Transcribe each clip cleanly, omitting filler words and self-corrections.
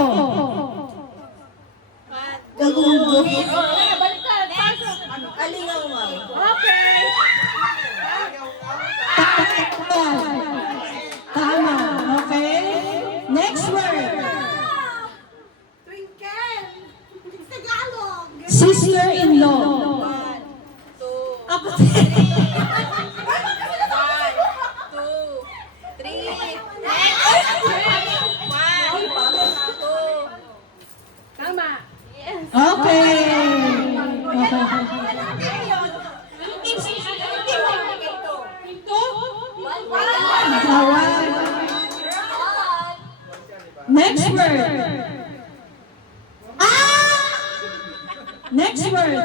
Echo. Gagundok. Aligaw. Okay. Tama. Okay. Next word. Twinkle. Tagalog. Sister-in-law. 1, 2, Kapatid. 1, 2, 3. Next. 1, 2. Tama. Yes. Okay. Next word. Next word.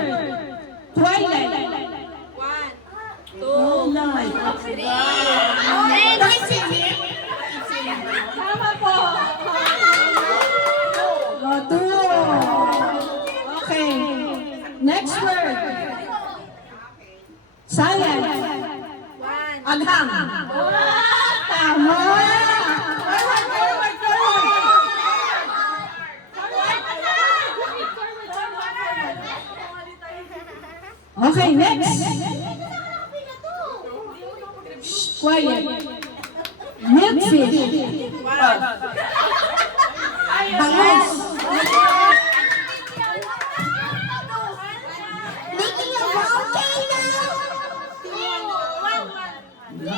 Twilight. 1, 2, Twilight. 3. Next. Tama po. Two. Okay. Next word. Science. 1, Agham. Tama. Okay, next. Shh, quiet. Milkfish. 1. Bangus.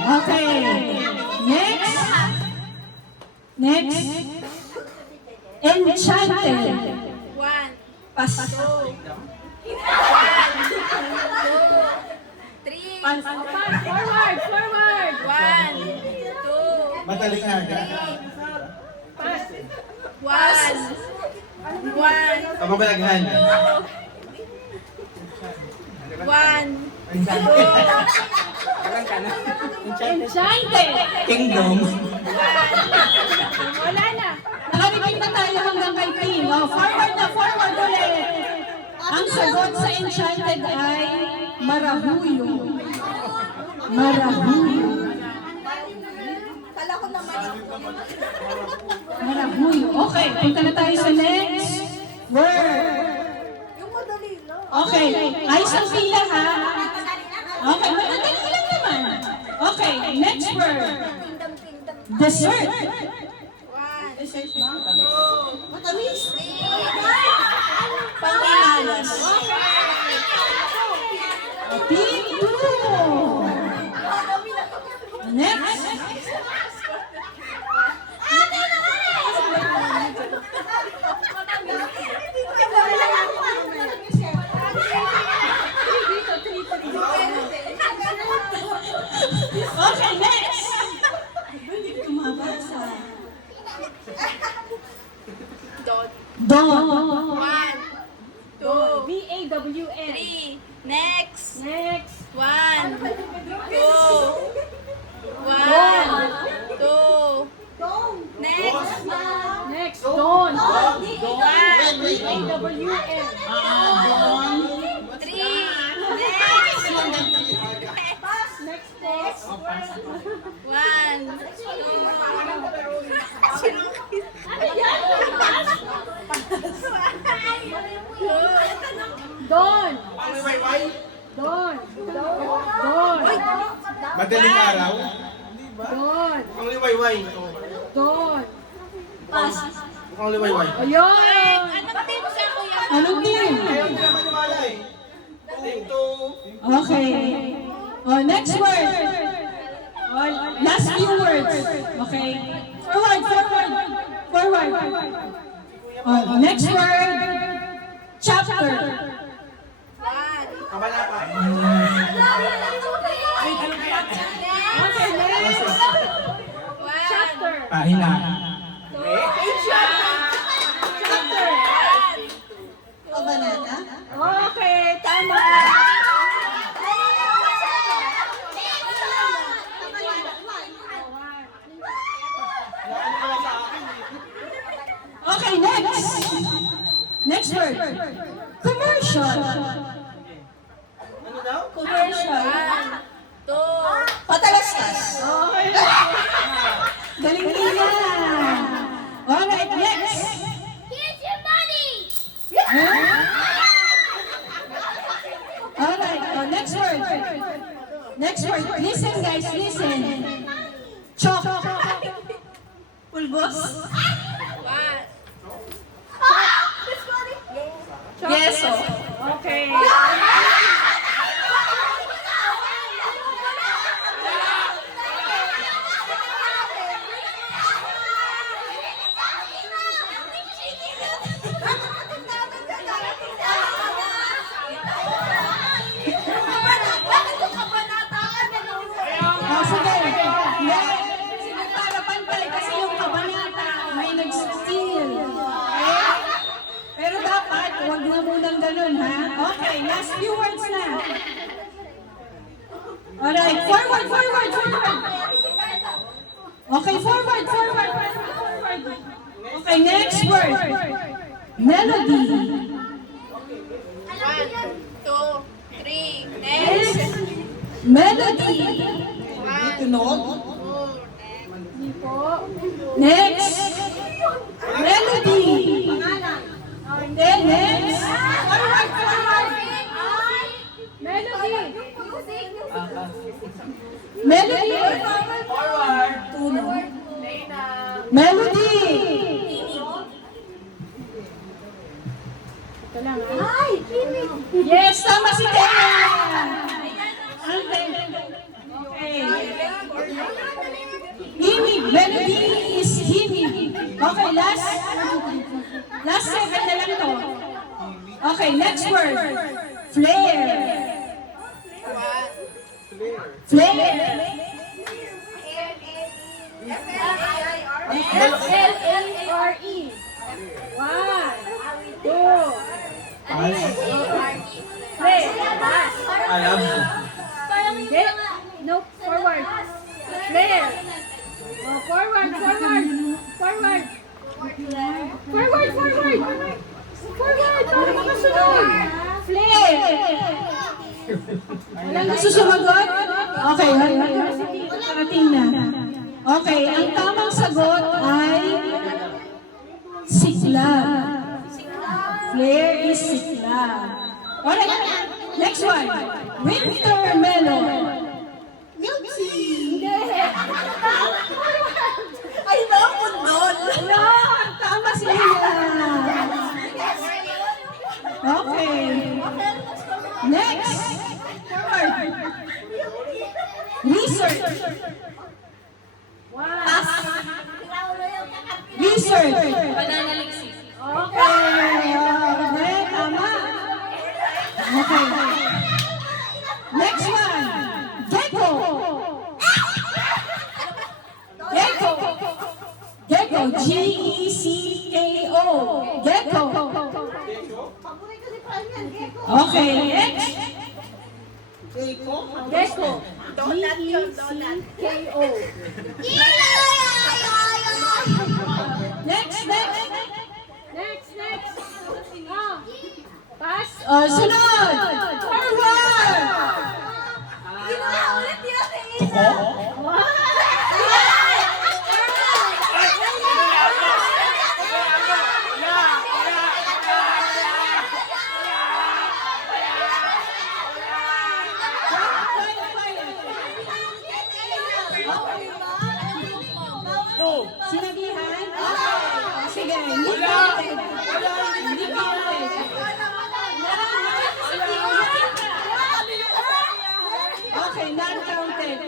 Okay. Next. Next. Enchanted. 1, Pas. 2, 3. Forward, forward. 1, 2, Madaling aga. 1, 1, Kababalaghan. 1, Enchanted. Kingdom. Wala na. Nakarinig na tayo hanggang kay Pin. Oh, forward na forward ulit. Ang sagot sa Enchanted ay Marahuyo. Marahuyo. Kala ko naman Marahuyo. Okay, punta na tayo sa next word. yung madali lang. Okay, ayos ang pila ha. Okay, madali lang naman. Okay, next word. Dessert. 1, Matamis. 3. Panginalas. Pinto. Next. Okay, next. Hindi ko mabasa. Dot. Dawn. 1, 2, V-A-W-N. 3. Next. Next. 1, 2, 1, 2. Next. Next. Dawn. One. V-A-W-N. 3. Next. Next next. 1, 2. Dawn. Pangliwayway. Dawn. Dawn. Madaling araw. Di ba? Dawn. Pangliwayway. Dawn. Pangliwayway. Ayun. Anong team sa kuya? Anong team? Ayaw hindi naman maniwala eh. Ito. Okay. Oh, next word. Oh, last few words. Okay. Forward, forward. Forward. Oh, next word. Chapter. 1. Kabala pa. Okay, next. Chapter. Pahina. Chapter. Kabanata. Okay, tama. Okay, next. Next word. Commercial. Ano daw? Commercial. 1, 2. Patalastas. Okay. Galing nila. next word. Next word. Listen guys, listen. Chok. Pulbos? One. Yes. Okay. Oh, sige. Sige, para pantay kasi yung kabanata may nag-steal. Okay? Pero dapat, huwag na munang ganun, ha? Okay, last few words na. Alright, forward. Okay, forward. Okay, next word. Melody. 1, 2, 3. Next. Melody. Next. Melody. Then next. Forward. Melody. Forward. Melody. Yes, tama si Tena. Okay. Himig. Melody is himig. Okay, last 7 na lang to. Okay, next word. Flare. Flare. F-L-A-R-E. 1, 2, Alam mo. No, forward. Flare. Oh, forward. Forward, para makasunod. Flare. Walang nasusumagot? Okay, parating na. Okay, ang tamang sagot ay sikla. Flare is sikla. Alright, next one. Winter melon. Hindi. Ay, napundol. Wala, tama sila. Okay. Next. Forward. Research. Pass. Research. Pananaliksik. Okay. Okay, tama. Okay. Next one. Gecko. Gecko. Gecko. G-E-C-K-O. Gecko. Okay, next. Gecko. G-E-C-K-O. Next. Next. Pass. Sunod. Forward. Tuko? Sinabihan? Sige, hindi counted. Hindi counted. Okay, non-counted.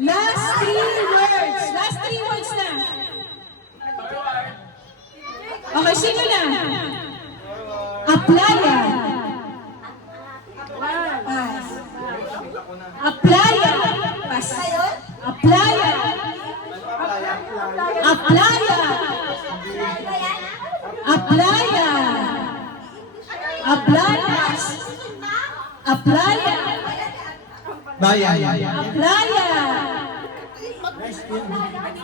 Last 3 words. Last 3 words na. Okay, sino na? Aplaya. Pass. Aplaya. Pass. Aplaya. Aplaya. Aplaya. Aplaya. Aplaya. Bayan. Aplaya.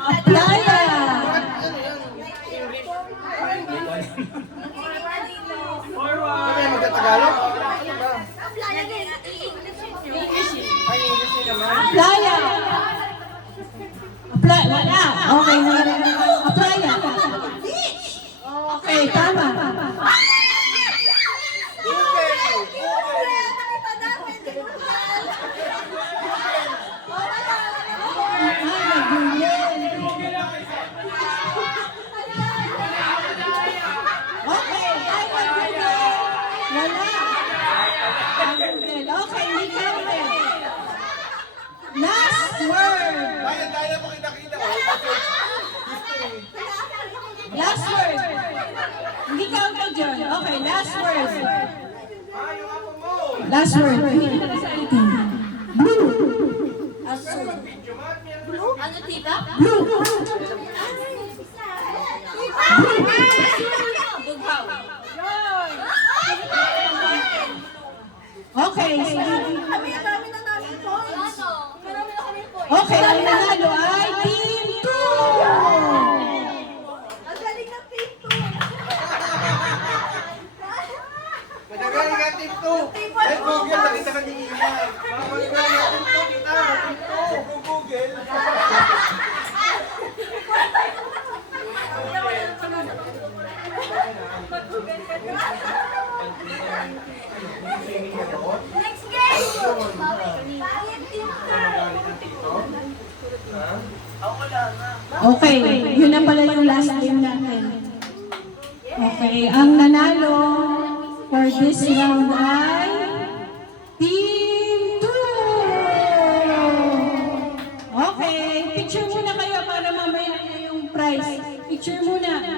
Aplaya. Kami magtatagalog? Ay, English naman. Aplaya. Aplaya. Wala. Okay. Aplaya. Okay, tama. Last word. Hindi count na dyan. Okay, last word. Last word. Blue. Asul. Ano, tita? Blue. Bughaw. Okay. Kami na namin points. Marami na kami points. Okay, ang nanalo ay Team 2. Ang galing ng team 2. Matagal ka, Team 2. Ay, Google, nakita ka ni Ina. Mga matagal ka, Team 2, kita. Team 2, Google. Next game! Bakit team 2? Okay, yun na pala yung last game natin. Okay, ang nanalo for this round ay Team 2! Okay, picture muna kayo para mamaya yung prize. Picture muna.